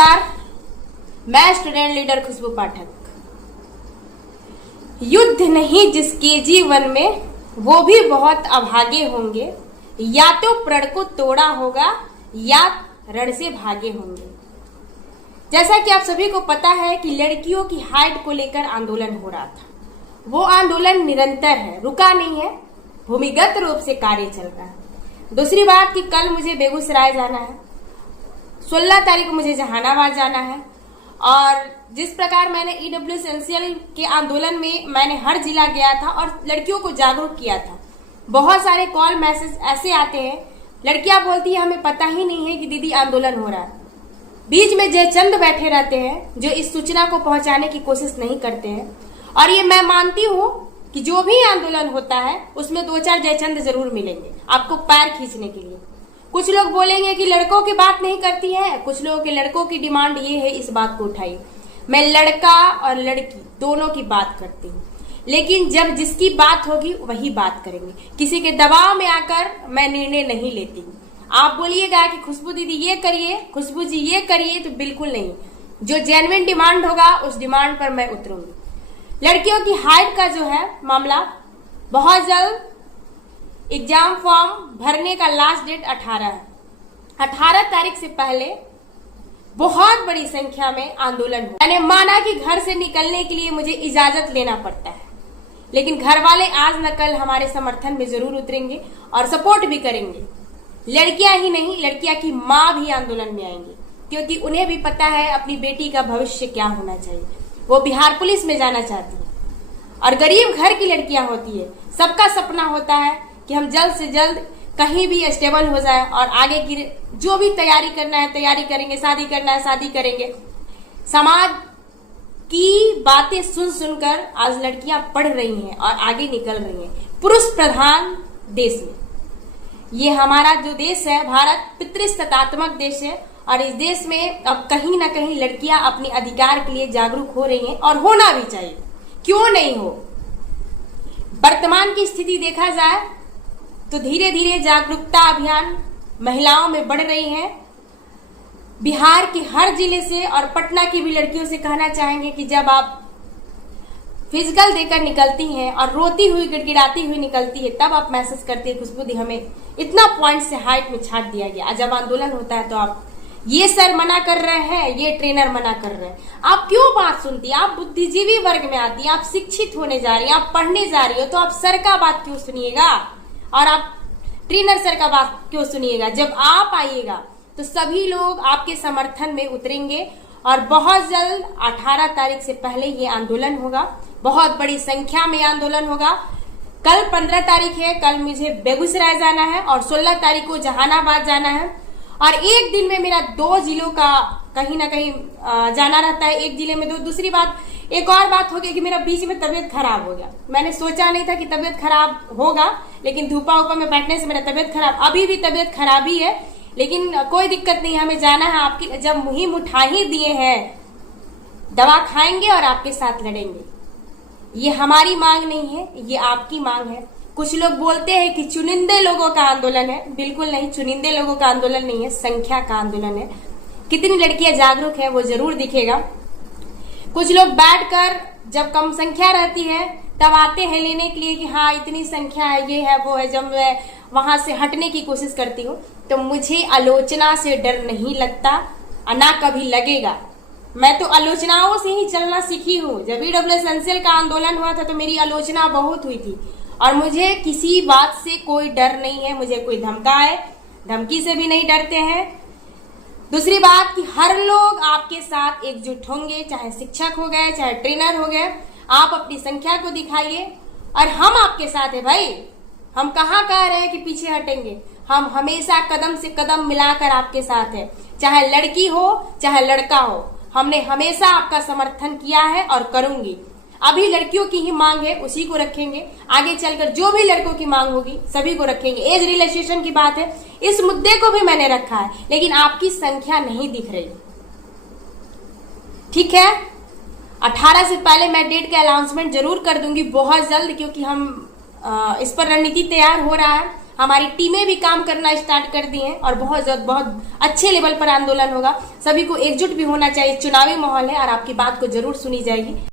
नमस्कार, मैं student leader खुशबू पाठक। युद्ध नहीं जिसके जीवन में, वो भी बहुत अभागे होंगे। या तो प्रण को तोड़ा होगा या रण से भागे होंगे। जैसा कि आप सभी को पता है कि लड़कियों की हाइट को लेकर आंदोलन हो रहा था। वो आंदोलन निरंतर है, रुका नहीं है, भूमिगत रूप से कार्य चल रहा है। दूसरी बात कि कल मुझे बेगूसराय जाना है, 16 तारीख को मुझे जहानाबाद जाना है। और जिस प्रकार मैंने ईडब्ल्यू एसेंशियल के आंदोलन में मैंने हर जिला गया था और लड़कियों को जागरूक किया था, बहुत सारे कॉल मैसेज ऐसे आते हैं, लड़कियां बोलती है हमें पता ही नहीं है कि दीदी आंदोलन हो रहा है। बीच में जयचंद बैठे रहते हैं जो इस सूचना को पहुंचाने की कोशिश नहीं करते हैं। और ये मैं मानती हूँ कि जो भी आंदोलन होता है उसमें 2-4 जयचंद जरूर मिलेंगे आपको पैर खींचने के लिए। कुछ लोग बोलेंगे कि लड़कों की बात नहीं करती है, कुछ लोगों के लड़कों की डिमांड ये है, इस बात को उठाई। मैं लड़का और लड़की दोनों की बात करती हूँ, लेकिन जब जिसकी बात होगी वही बात करेंगे। किसी के दबाव में आकर मैं निर्णय नहीं लेती हूँ। आप बोलिएगा कि खुशबू दीदी ये करिए, खुशबू जी ये करिए, तो बिल्कुल नहीं। जो जेन्युइन डिमांड होगा उस डिमांड पर मैं उतरूंगी। लड़कियों की हाइट का जो है मामला, बहुत जल्द एग्जाम फॉर्म भरने का लास्ट डेट 18 है। 18 तारीख से पहले बहुत बड़ी संख्या में आंदोलन हो। मैंने माना कि घर से निकलने के लिए मुझे इजाजत लेना पड़ता है, लेकिन घर वाले आज न कल हमारे समर्थन में जरूर उतरेंगे और सपोर्ट भी करेंगे। लड़कियां ही नहीं, लड़कियां की माँ भी आंदोलन में आएंगी, क्योंकि उन्हें भी पता है अपनी बेटी का भविष्य क्या होना चाहिए। वो बिहार पुलिस में जाना चाहती है और गरीब घर की लड़कियां होती है। सबका सपना होता है कि हम जल्द से जल्द कहीं भी स्टेबल हो जाए और आगे की जो भी तैयारी करना है तैयारी करेंगे, शादी करना है शादी करेंगे। समाज की बातें सुन सुनकर आज लड़कियां पढ़ रही हैं और आगे निकल रही हैं। पुरुष प्रधान देश में ये हमारा जो देश है भारत, पितृसत्तात्मक देश है और इस देश में अब कहीं ना कहीं लड़कियां अपने अधिकार के लिए जागरूक हो रही हैं और होना भी चाहिए। क्यों नहीं हो? वर्तमान की स्थिति देखा जाए तो धीरे धीरे जागरूकता अभियान महिलाओं में बढ़ रही है। बिहार के हर जिले से और पटना की भी लड़कियों से कहना चाहेंगे कि जब आप फिजिकल देकर निकलती हैं और रोती हुई गिड़गिड़ाती हुई निकलती है, तब आप मैसेज करती है खुशबू दी हमें इतना पॉइंट से हाइट में छाट दिया गया। जब आंदोलन होता है तो आप ये सर मना कर रहे हैं, ये ट्रेनर मना कर रहे हैं। आप क्यों बात सुनती है? आप बुद्धिजीवी वर्ग में आती है, आप शिक्षित होने जा रही है, आप पढ़ने जा रही हो, तो आप सर का बात क्यों सुनिएगा और आप ट्रेनर सर का बात क्यों सुनिएगा? जब आप आइएगा तो सभी लोग आपके समर्थन में उतरेंगे और बहुत जल्द 18 तारीख से पहले ये आंदोलन होगा। बहुत बड़ी संख्या में आंदोलन होगा। कल 15 तारीख है, कल मुझे बेगूसराय जाना है और 16 तारीख को जहानाबाद जाना है। और एक दिन में मेरा 2 जिलों का कहीं ना कहीं जाना रहता है, एक जिले में 2। दूसरी बात, एक और बात हो गई कि मेरा बीच में तबीयत खराब हो गया। मैंने सोचा नहीं था कि तबीयत खराब होगा, लेकिन धूपा उपा में बैठने से मेरा तबीयत खराब, अभी भी तबीयत खराब ही है, लेकिन कोई दिक्कत नहीं, हमें जाना है। आपकी जब मुहिम उठा ही दिए हैं, दवा खाएंगे और आपके साथ लड़ेंगे। ये हमारी मांग नहीं है, ये आपकी मांग है। कुछ लोग बोलते हैं कि चुनिंदे लोगों का आंदोलन है, बिल्कुल नहीं, चुनिंदे लोगों का आंदोलन नहीं है, संख्या का आंदोलन है। कितनी लड़कियां जागरूक है वो जरूर दिखेगा। कुछ लोग बैठकर जब कम संख्या रहती है तब आते हैं लेने के लिए कि हाँ इतनी संख्या है, ये है वो है। जब मैं वहां से हटने की कोशिश करती हूँ तो मुझे आलोचना से डर नहीं लगता और ना कभी लगेगा। मैं तो आलोचनाओं से ही चलना सीखी हूँ। जब ईडब्ल्यू एसेंशियल का आंदोलन हुआ था तो मेरी आलोचना बहुत हुई थी और मुझे किसी बात से कोई डर नहीं है। मुझे कोई धमकाए, धमकी से भी नहीं डरते हैं। दूसरी बात कि हर लोग आपके साथ एकजुट होंगे, चाहे शिक्षक हो गए, चाहे ट्रेनर हो गए। आप अपनी संख्या को दिखाइए और हम आपके साथ है भाई। हम कहाँ कह रहे हैं कि पीछे हटेंगे, हम हमेशा कदम से कदम मिलाकर आपके साथ है। चाहे लड़की हो चाहे लड़का हो, हमने हमेशा आपका समर्थन किया है और करूंगी। अभी लड़कियों की ही मांग है, उसी को रखेंगे। आगे चलकर जो भी लड़कों की मांग होगी सभी को रखेंगे। एज रिलैक्सेशन की बात है, इस मुद्दे को भी मैंने रखा है, लेकिन आपकी संख्या नहीं दिख रही। ठीक है, 18 से पहले मैं डेट का अनाउंसमेंट जरूर कर दूंगी बहुत जल्द, क्योंकि हम इस पर रणनीति तैयार हो रहा है। हमारी टीमें भी काम करना स्टार्ट कर दी हैं और बहुत अच्छे लेवल पर आंदोलन होगा। सभी को एकजुट भी होना चाहिए, चुनावी माहौल है और आपकी बात को जरूर सुनी जाएगी।